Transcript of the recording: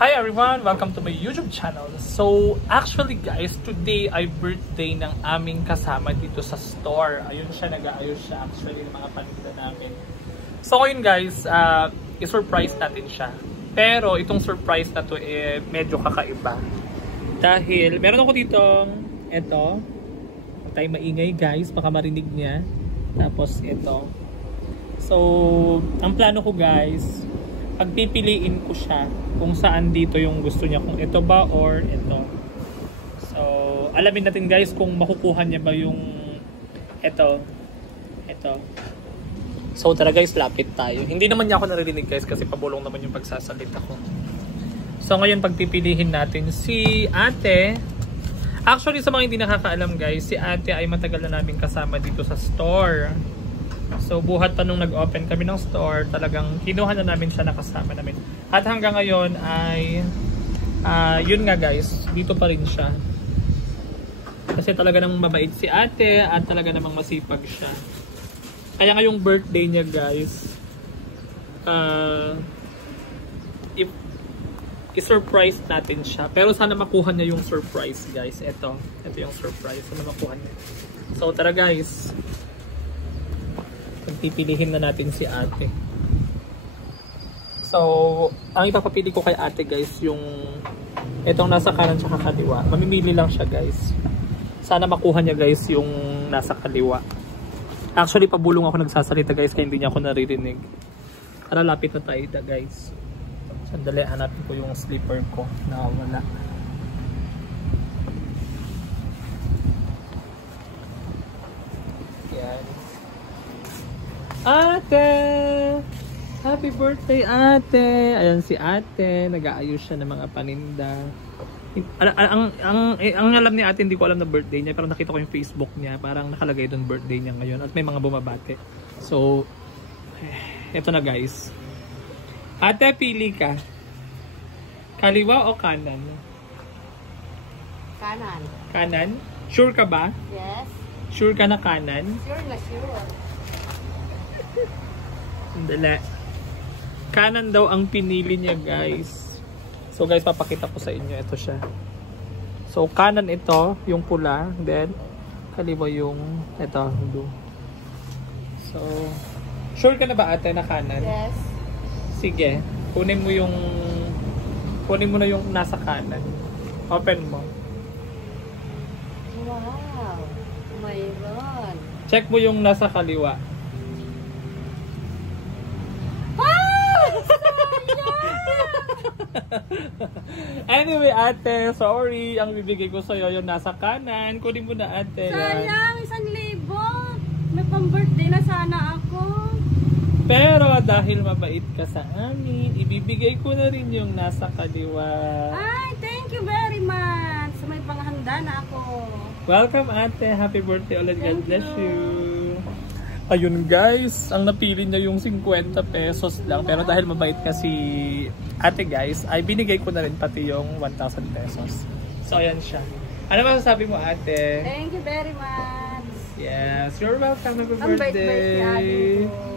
Hi everyone! Welcome to my YouTube channel. So, actually guys, today ay birthday ng aming kasama dito sa store. Ayun siya, nag-aayos siya actually ng mga paninda namin. So ngayon guys, i-surprise natin siya. Pero itong surprise na to medyo kakaiba. Dahil meron ako ditong eto. Tayo maingay guys, baka marinig niya. Tapos ito. So, ang plano ko guys, pagpipiliin ko siya kung saan dito yung gusto niya, kung ito ba or ito. So, alamin natin guys kung makukuha niya ba yung ito. So, tara guys, lapit tayo. Hindi naman niya ako naririnig guys kasi pabulong naman yung pagsasalita ko. So, ngayon pagpipilihin natin si ate. Actually, sa mga hindi nakakaalam guys, si ate ay matagal na namin kasama dito sa store. So, buhat pa nung nag-open kami ng store, talagang kinuha na namin siya, nakasama namin. At hanggang ngayon ay, yun nga guys, dito pa rin siya. Kasi talaga namang mabait si ate at talaga namang masipag siya. Kaya ngayong birthday niya guys, i-surprise natin siya. Pero sana makuha niya yung surprise guys. Ito yung surprise. Sana makuha niya. So, tara guys. Pipilihin na natin si ate. So, ang ipapapili ko kay ate guys, yung itong nasa kanan tsaka kaliwa. Mamimili lang siya guys. Sana makuha niya guys yung nasa kaliwa. Actually, pabulong ako nagsasalita guys, kaya hindi niya ako naririnig. Tara, lapit na tayo guys. Sandali, hanapin ko yung slipper ko. Nakawala. Yan. Ate! Happy birthday ate! Ayan si ate, nag-aayos siya ng mga paninda. Ang alam ni ate, hindi ko alam na birthday niya, pero nakita ko yung Facebook niya, parang nakalagay doon birthday niya ngayon at may mga bumabate. So, eto na guys. Ate, pili ka. Kaliwa o kanan? Kanan. Kanan? Sure ka ba? Yes. Sure ka na kanan? Sure na sure. Sandali. Kanan daw ang pinili niya guys. So guys, papakita ko sa inyo. Ito siya. So kanan ito, yung pula. Then kaliwa yung ito, blue. So sure ka na ba ate na kanan? Yes. Sige. Kunin mo na yung nasa kanan. Open mo. Wow. Mayroon. Check mo yung nasa kaliwa. Anyway ate, sorry, ang bibigay ko sa'yo yung nasa kanan. Kunin mo na ate. Sayang, 1,000. May pang-birthday na sana ako. Pero dahil mabait ka sa amin, ibibigay ko na rin yung nasa kaliwa. Ay, thank you very much. So, may panghanda na ako. Welcome ate, happy birthday ulit. God bless you. Ayun guys, ang napili niya yung 50 pesos lang. Pero dahil mabait kasi ate guys, ay binigay ko na rin pati yung 1,000 pesos. So ayan siya. Ano masasabi mo ate? Thank you very much. Yes, you're welcome. Happy Ang bait-bait niya, birthday. ano.